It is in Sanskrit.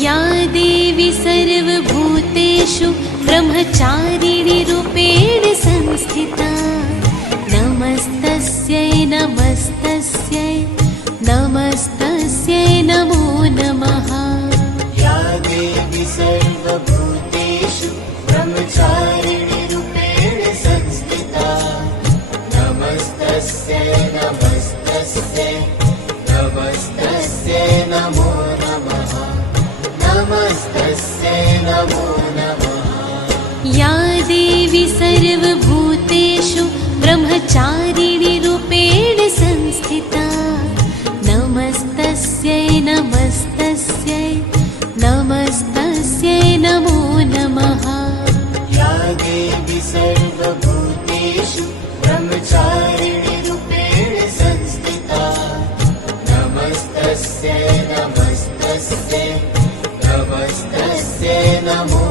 या देवी सर्वभूतेषु ब्रह्मचारिणी रूपेण संस्थिता नमस्तस्यै नमस्तस्यै नमस्तस्यै नमो नमः। या देवी सर्वभूतेषु ब्रह्मचारिणी रूपेण संस्थिता नमस्तस्यै नमस्तस्यै नमस्तस्यै नमो नमः नमस्तस्यै नमो नमः। या देवी सर्वभूतेषु ब्रह्मचारिणी रूपेण संस्थिता नमस्तस्यै नमस्तस्यै नमस्तस्यै नमो नमः। या देवी सर्वभूतेषु ब्रह्मचारिणी रूपेण संस्थिता नमस्तस्यै नमस्तस्यै नमस्तस्यै नमो